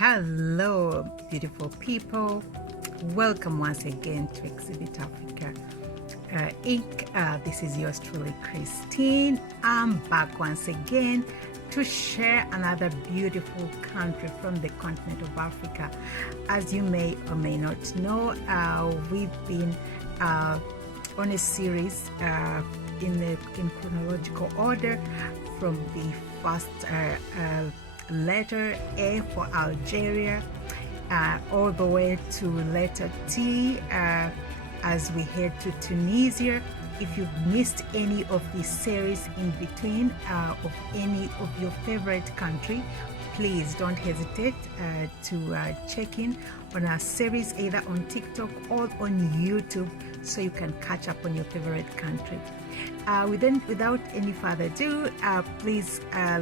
Hello, beautiful people. Welcome once again to Exhibit Africa Inc. This is yours truly, Christine. I'm back once again to share another beautiful country from the continent of Africa. As you may or may not know, we've been on a series in chronological order from the first letter A for Algeria all the way to letter T as we head to Tunisia. If you've missed any of the series in between of any of your favorite country, please don't hesitate to check in on our series either on TikTok or on YouTube so you can catch up on your favorite country. Without any further ado, please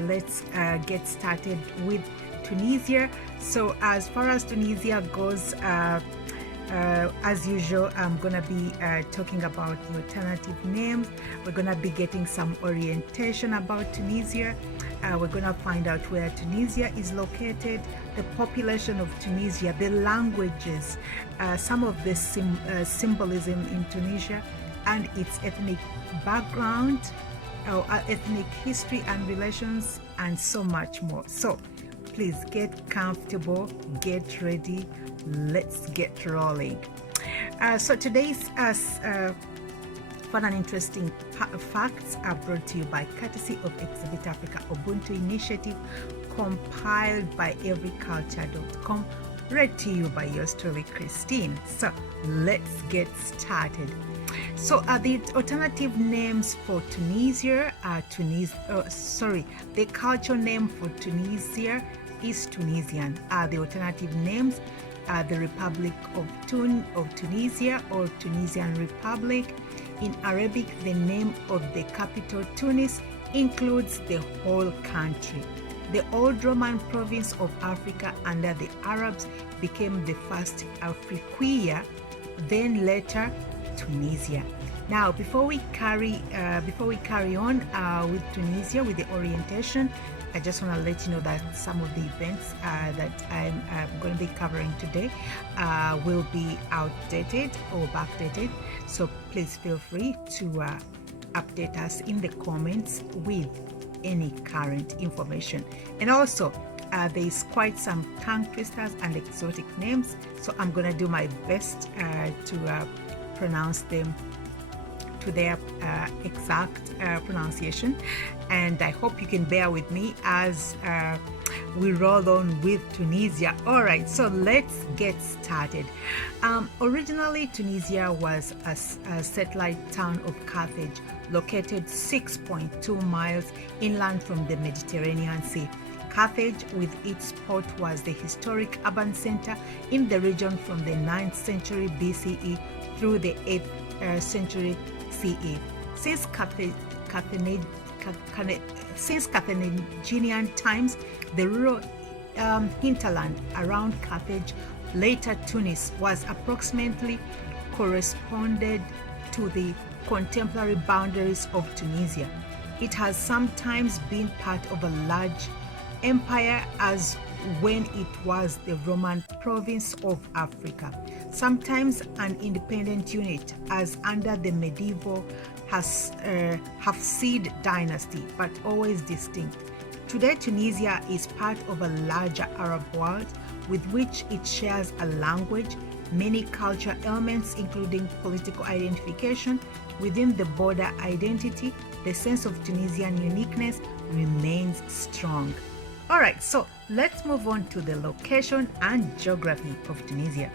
let's get started with Tunisia. So as far as Tunisia goes, as usual, I'm gonna be talking about the alternative names. We're gonna be getting some orientation about Tunisia. We're gonna find out where Tunisia is located, the population of Tunisia, the languages, some of the symbolism in Tunisia, and its ethnic background, ethnic history and relations, and so much more. So please get comfortable, get ready, let's get rolling. So today's fun and interesting facts are brought to you by courtesy of Exhibit Africa Ubuntu Initiative, compiled by everyculture.com, read to you by yours truly, Christine. So let's get started. So the alternative names for Tunisia are the cultural name for Tunisia is Tunisian. The alternative names are the Republic of Tunisia or Tunisian Republic. In Arabic, the name of the capital, Tunis, includes the whole country. The old Roman province of Africa under the Arabs became the first Afriqiya, then later Tunisia. Now, before we carry on with Tunisia, with the orientation, I just want to let you know that some of the events that I'm going to be covering today will be outdated or backdated. So please feel free to update us in the comments with any current information. And also, there is quite some tongue twisters and exotic names, so I'm going to do my best to pronounce them to their exact pronunciation, and I hope you can bear with me as we roll on with Tunisia. All right, so let's get started. Originally, Tunisia was a satellite town of Carthage, located 6.2 miles inland from the Mediterranean Sea. Carthage, with its port, was the historic urban center in the region from the 9th century BCE through the 8th century CE. Since Carthaginian times, the rural hinterland around Carthage, later Tunis, was approximately corresponded to the contemporary boundaries of Tunisia. It has sometimes been part of a large empire, as when it was the Roman province of Africa, sometimes an independent unit, as under the medieval Hafsid dynasty, but always distinct. Today, Tunisia is part of a larger Arab world with which it shares a language, many cultural elements, including political identification. Within the border identity, the sense of Tunisian uniqueness remains strong. All right, so let's move on to the location and geography of Tunisia.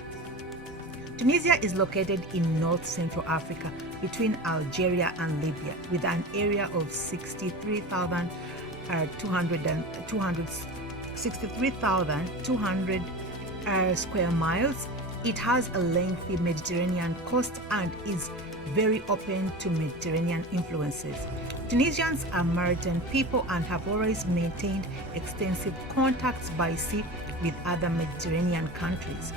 Tunisia is located in North Central Africa between Algeria and Libya, with an area of 63,200 square miles. It has a lengthy Mediterranean coast and is very open to Mediterranean influences. Tunisians are maritime people and have always maintained extensive contacts by sea with other Mediterranean countries.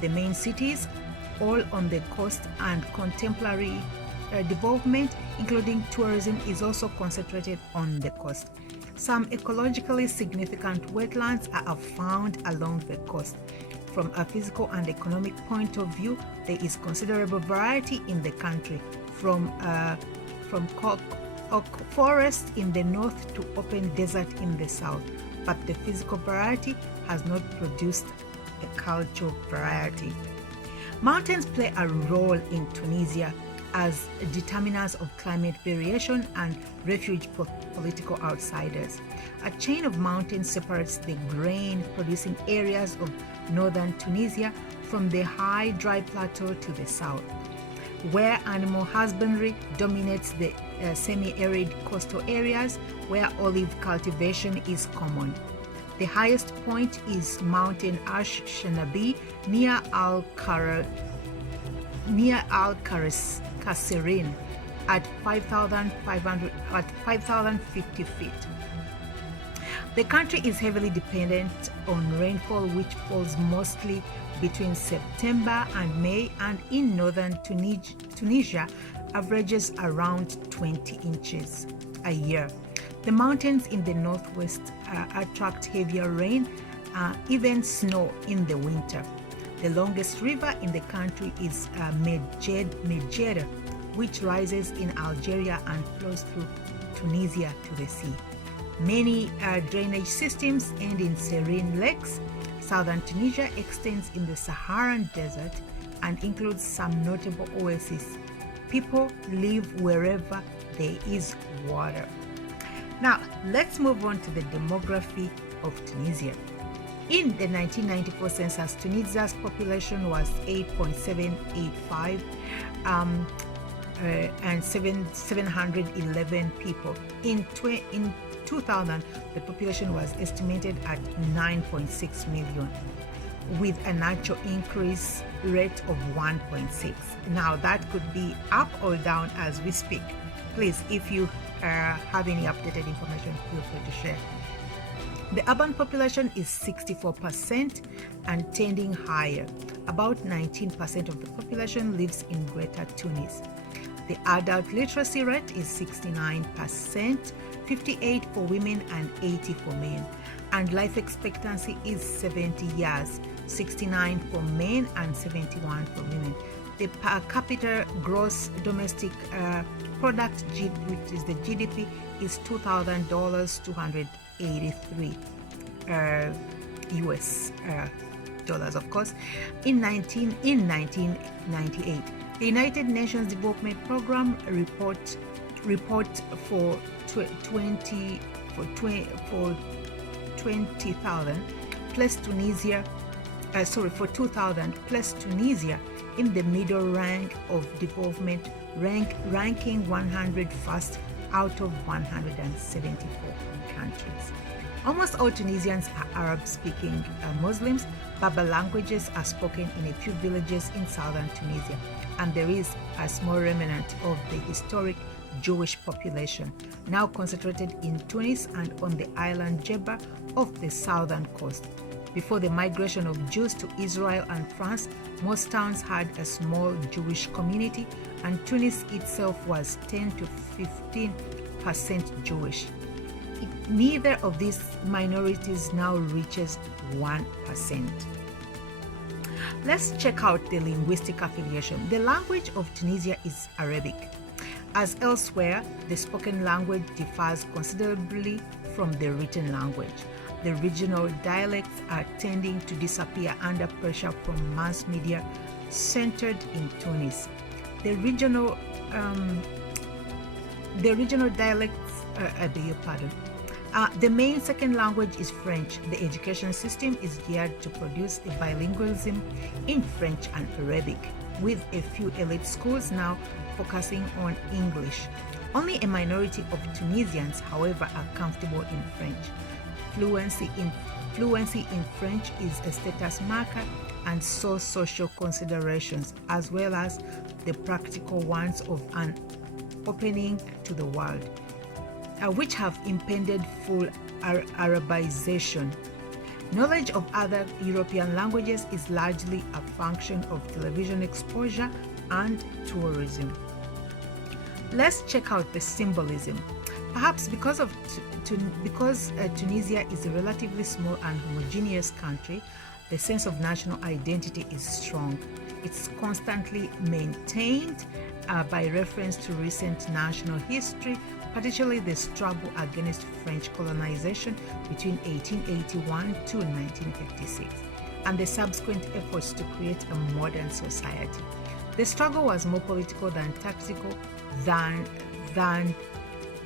The main cities, all on the coast, and contemporary development, including tourism, is also concentrated on the coast. Some ecologically significant wetlands are found along the coast. From a physical and economic point of view, there is considerable variety in the country, from oak forest in the north to open desert in the south, but the physical variety has not produced a cultural variety. Mountains play a role in Tunisia as determinants of climate variation and refuge for political outsiders. A chain of mountains separates the grain-producing areas of northern Tunisia from the high dry plateau to the south, where animal husbandry dominates the semi-arid coastal areas where olive cultivation is common. The highest point is Mountain Ash Shanabi near Al-Qasirin at 5,050 feet. The country is heavily dependent on rainfall, which falls mostly between September and May, and in northern Tunisia averages around 20 inches a year. The mountains in the northwest attract heavier rain, even snow in the winter. The longest river in the country is Medjed, which rises in Algeria and flows through Tunisia to the sea. Many drainage systems end in serene lakes. Southern Tunisia extends in the Saharan desert and includes some notable oases. People live wherever there is water. Now, let's move on to the demography of Tunisia. In the 1994 census, Tunisia's population was 8.785 and 711 people. In 2000, the population was estimated at 9.6 million, with a natural increase rate of 1.6. Now, that could be up or down as we speak. Please, if you have any updated information, feel free to share. The urban population is 64% and tending higher. About 19% of the population lives in Greater Tunis. The adult literacy rate is 69%, 58 for women and 80 for men. And life expectancy is 70 years, 69 for men and 71 for women. The per capita gross domestic product, which is the GDP, is $2,000, 283 US dollars, of course, in 1998. The United Nations Development Program report for 20,000 plus Tunisia. For 2000 plus Tunisia in the middle rank of development, ranking 101st out of 174 countries. Almost all Tunisians are Arab-speaking Muslims. Berber languages are spoken in a few villages in southern Tunisia, and there is a small remnant of the historic Jewish population, now concentrated in Tunis and on the island Djerba of the southern coast. Before the migration of Jews to Israel and France, most towns had a small Jewish community, and Tunis itself was 10 to 15% Jewish. Neither of these minorities now reaches 1%. Let's check out the linguistic affiliation. The language of Tunisia is Arabic. As elsewhere, the spoken language differs considerably from the written language. The regional dialects are tending to disappear under pressure from mass media centered in Tunis. The regional dialects, the main second language is French. The education system is geared to produce a bilingualism in French and Arabic, with a few elite schools now focusing on English. Only a minority of Tunisians, however, are comfortable in French. Fluency in French is a status marker, and so social considerations, as well as the practical ones of an opening to the world, which have impeded full Arabization. Knowledge of other European languages is largely a function of television exposure and tourism. Let's check out the symbolism. Perhaps because Tunisia is a relatively small and homogeneous country, the sense of national identity is strong. It's constantly maintained by reference to recent national history, particularly the struggle against French colonization between 1881 to 1956, and the subsequent efforts to create a modern society. The struggle was more political than tactical than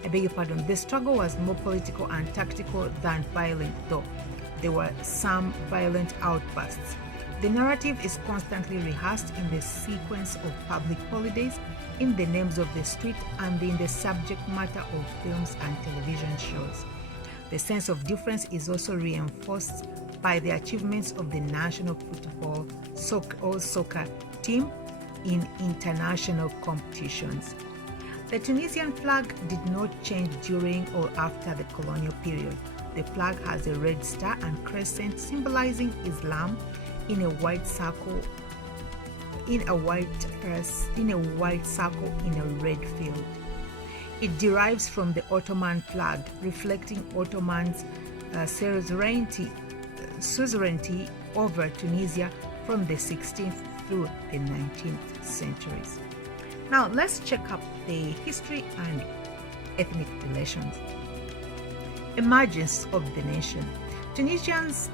I beg your pardon. The struggle was more political and tactical than violent, though there were some violent outbursts. The narrative is constantly rehearsed in the sequence of public holidays, in the names of the street, and in the subject matter of films and television shows. The sense of difference is also reinforced by the achievements of the national football or soccer team in international competitions. The Tunisian flag did not change during or after the colonial period. The flag has a red star and crescent symbolizing Islam in a white circle in a white circle in a red field. It derives from the Ottoman flag, reflecting Ottoman's suzerainty over Tunisia from the 16th through the 19th centuries. Now let's check up the history and ethnic relations. Emergence of the nation. Tunisia's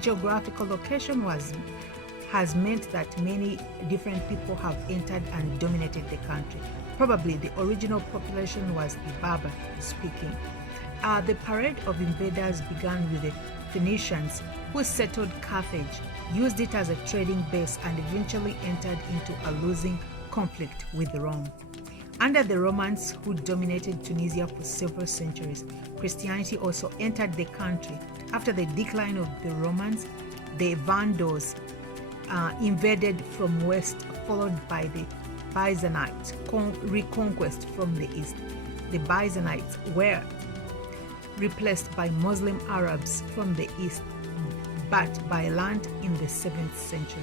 geographical location has meant that many different people have entered and dominated the country. Probably the original population was the Berber speaking. The parade of invaders began with the Phoenicians, who settled Carthage, used it as a trading base, and eventually entered into a losing conflict with Rome. Under the Romans, who dominated Tunisia for several centuries, Christianity also entered the country. After the decline of the Romans, the Vandals invaded from west, followed by the Byzantines, reconquest from the east. The Byzantines were replaced by Muslim Arabs from the east, but by land in the 7th century.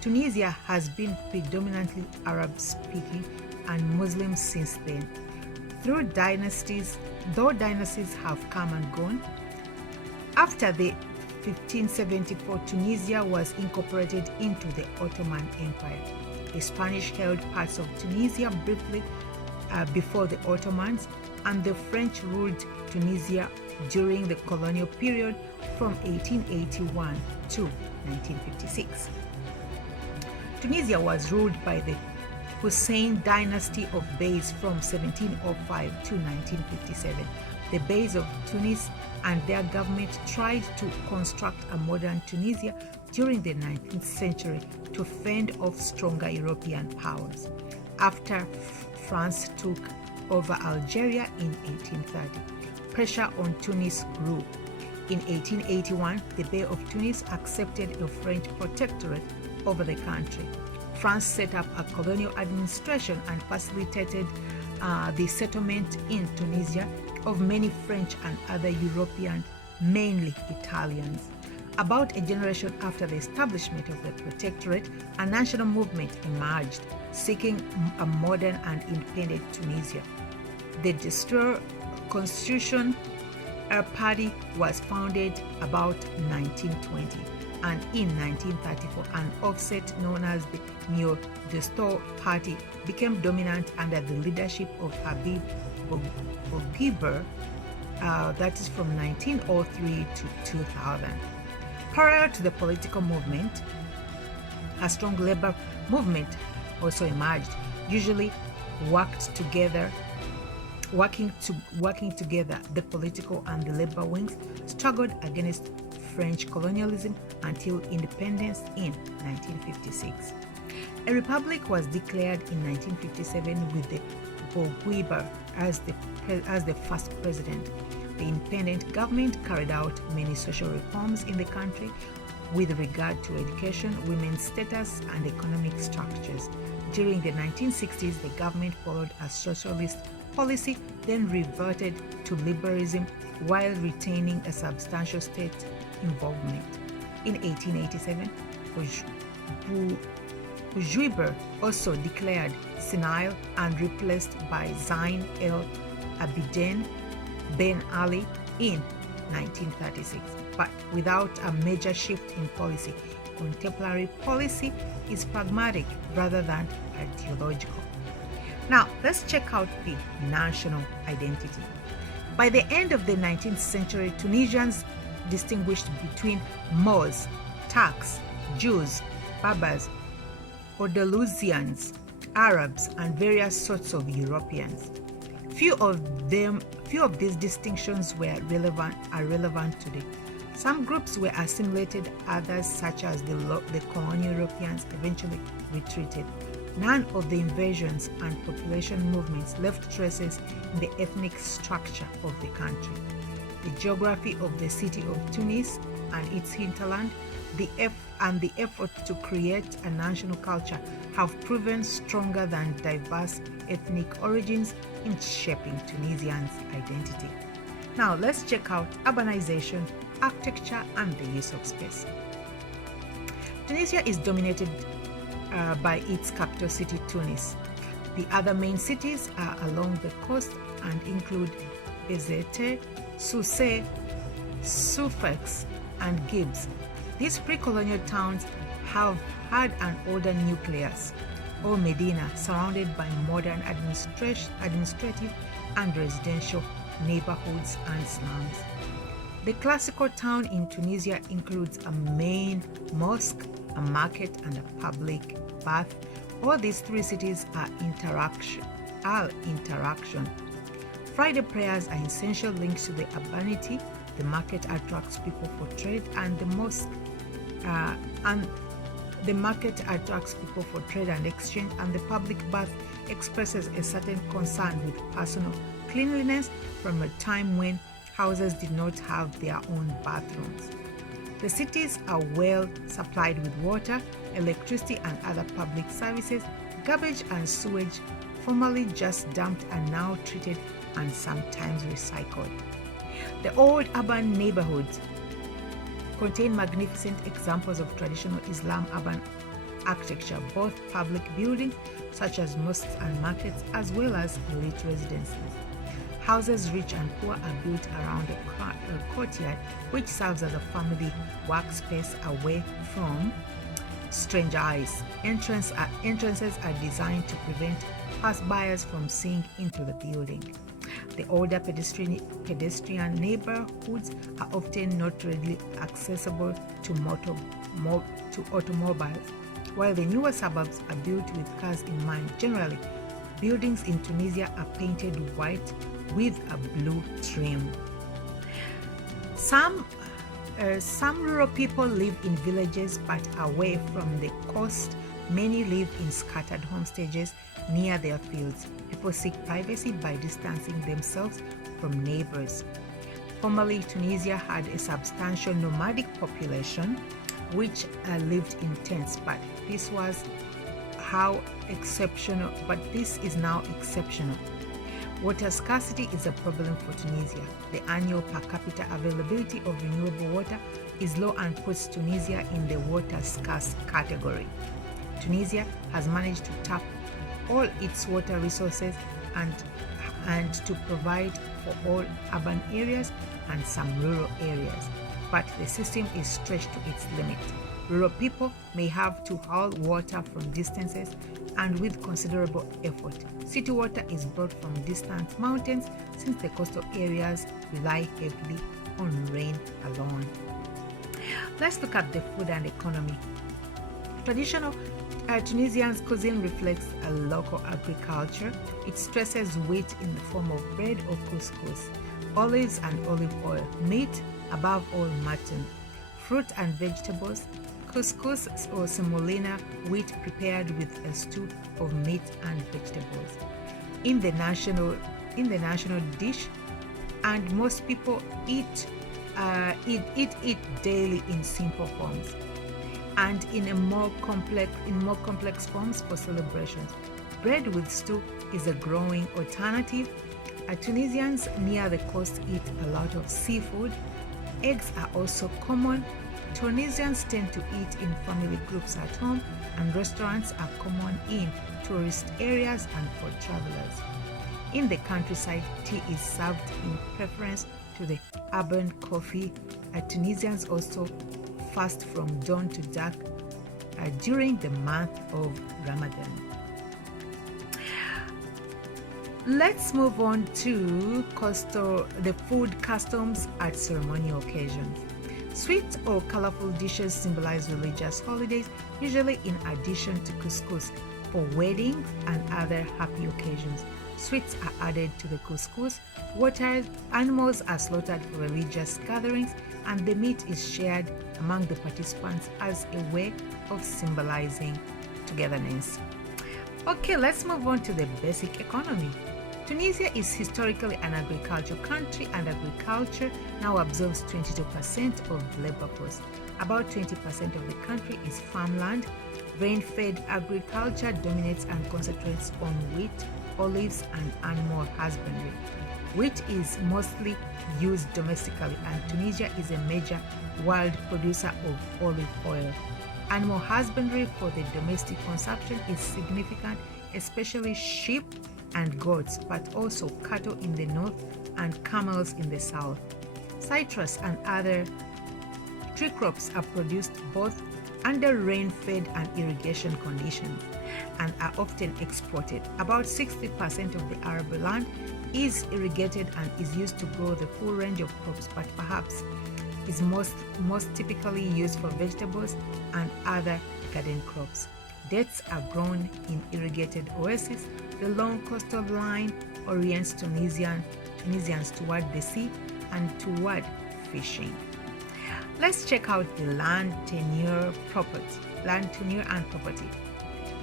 Tunisia has been predominantly Arab-speaking and Muslim since then. Though dynasties have come and gone, after the 1574, Tunisia was incorporated into the Ottoman Empire. The Spanish held parts of Tunisia briefly before the Ottomans, and the French ruled Tunisia during the colonial period from 1881 to 1956. Tunisia was ruled by the Hussein dynasty of Beys from 1705 to 1957. The Beys of Tunis and their government tried to construct a modern Tunisia during the 19th century to fend off stronger European powers. After France took over Algeria in 1830, pressure on Tunis grew. In 1881, the Bey of Tunis accepted a French protectorate over the country. France set up a colonial administration and facilitated the settlement in Tunisia of many French and other European, mainly Italians. About a generation after the establishment of the protectorate, a national movement emerged, seeking a modern and independent Tunisia. The Destroyer Constitution Party was founded about 1920, and in 1934, an offset known as the Neo-Destor Party became dominant under the leadership of Habib Bourguiba, that is from 1903 to 2000. Parallel to the political movement, a strong labor movement also emerged, usually working together. The political and the labor wings struggled against French colonialism until independence in 1956. A republic was declared in 1957 with the Bourguiba as the first president. The independent government carried out many social reforms in the country with regard to education, women's status, and economic structures. During the 1960s, the government followed a socialist policy, then reverted to liberalism while retaining a substantial state involvement. In 1887, Bourguiba also declared senile and replaced by Zine El Abidjan Ben Ali in 1936. But without a major shift in policy, contemporary policy is pragmatic rather than ideological. Now, let's check out the national identity. By the end of the 19th century, Tunisians distinguished between Moors, Turks, Jews, Berbers, Andalusians, Arabs, and various sorts of Europeans. Few of these distinctions are relevant today. Some groups were assimilated, others, such as the colonial Europeans, eventually retreated. None of the invasions and population movements left traces in the ethnic structure of the country. The geography of the city of Tunis and its hinterland, the effort to create a national culture have proven stronger than diverse ethnic origins in shaping Tunisians' identity. Now let's check out urbanization, architecture, and the use of space. Tunisia is dominated by its capital city, Tunis. The other main cities are along the coast and include Bizerte, Sousse, Sufax, and Gibbs. These pre-colonial towns have had an older nucleus, or Medina, surrounded by modern administrative and residential neighborhoods and slums. The classical town in Tunisia includes a main mosque, a market, and a public bath. All these three cities are interaction. Friday prayers are essential links to the urbanity. The market attracts people for trade, and the mosque and exchange, and the public bath expresses a certain concern with personal cleanliness from a time when houses did not have their own bathrooms. The cities are well supplied with water, electricity, and other public services. Garbage and sewage, formerly just dumped, are now treated and sometimes recycled. The old urban neighborhoods contain magnificent examples of traditional Islam urban architecture, both public buildings such as mosques and markets, as well as elite residences. Houses rich and poor are built around a courtyard, which serves as a family workspace away from strange eyes. Entrances are designed to prevent passers from seeing into the building. The older pedestrian neighborhoods are often not readily accessible to automobiles, while the newer suburbs are built with cars in mind. Generally, buildings in Tunisia are painted white with a blue trim. Some rural people live in villages but away from the coast. Many live in scattered homestages near their fields. People seek privacy by distancing themselves from neighbors. Formerly, Tunisia had a substantial nomadic population which lived in tents, but this is now exceptional. Water scarcity is a problem for Tunisia. The annual per capita availability of renewable water is low and puts Tunisia in the water scarce category. Tunisia has managed to tap all its water resources and to provide for all urban areas and some rural areas, but the system is stretched to its limit. Rural people may have to haul water from distances and with considerable effort. City water is brought from distant mountains, since the coastal areas rely heavily on rain alone. Let's look at the food and economy. Traditional Tunisian cuisine reflects a local agriculture. It stresses wheat in the form of bread or couscous, olives and olive oil, meat, above all mutton, fruit and vegetables, couscous or semolina, wheat prepared with a stew of meat and vegetables in the national dish, and most people eat it daily in simple forms and in more complex forms for celebrations. Bread with stew is a growing alternative. Tunisians near the coast eat a lot of seafood. Eggs are also common. Tunisians tend to eat in family groups at home, and restaurants are common in tourist areas and for travelers. In the countryside, tea is served in preference to the urban coffee. Tunisians also fast from dawn to dark during the month of Ramadan. Let's move on to the food customs at ceremonial occasions. Sweet or colorful dishes symbolize religious holidays, usually in addition to couscous for weddings and other happy occasions. Sweets are added to the couscous, watered, animals are slaughtered for religious gatherings, and the meat is shared among the participants as a way of symbolizing togetherness. Okay, let's move on to the basic economy. Tunisia is historically an agricultural country, and agriculture now absorbs 22% of the labor force. About 20% of the country is farmland. Rain-fed agriculture dominates and concentrates on wheat, olives, and animal husbandry. Wheat is mostly used domestically, and Tunisia is a major world producer of olive oil. Animal husbandry for the domestic consumption is significant, especially sheep and goats, but also cattle in the north and camels in the south. Citrus and other tree crops are produced both under rain-fed and irrigation conditions and are often exported. About 60% of the Arab land is irrigated and is used to grow the full range of crops, but perhaps is most typically used for vegetables and other garden crops. Dates are grown in irrigated oases. The long coastal line orients Tunisians toward the sea and toward fishing. Let's check out the land tenure and property.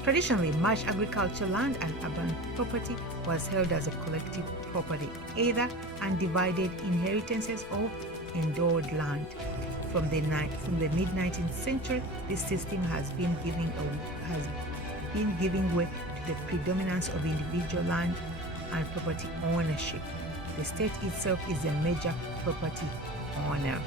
Traditionally, much agricultural land and urban property was held as a collective property, either undivided inheritances or endowed land. From the mid-19th century, this system has been giving way to the predominance of individual land and property ownership. The state itself is a major property owner.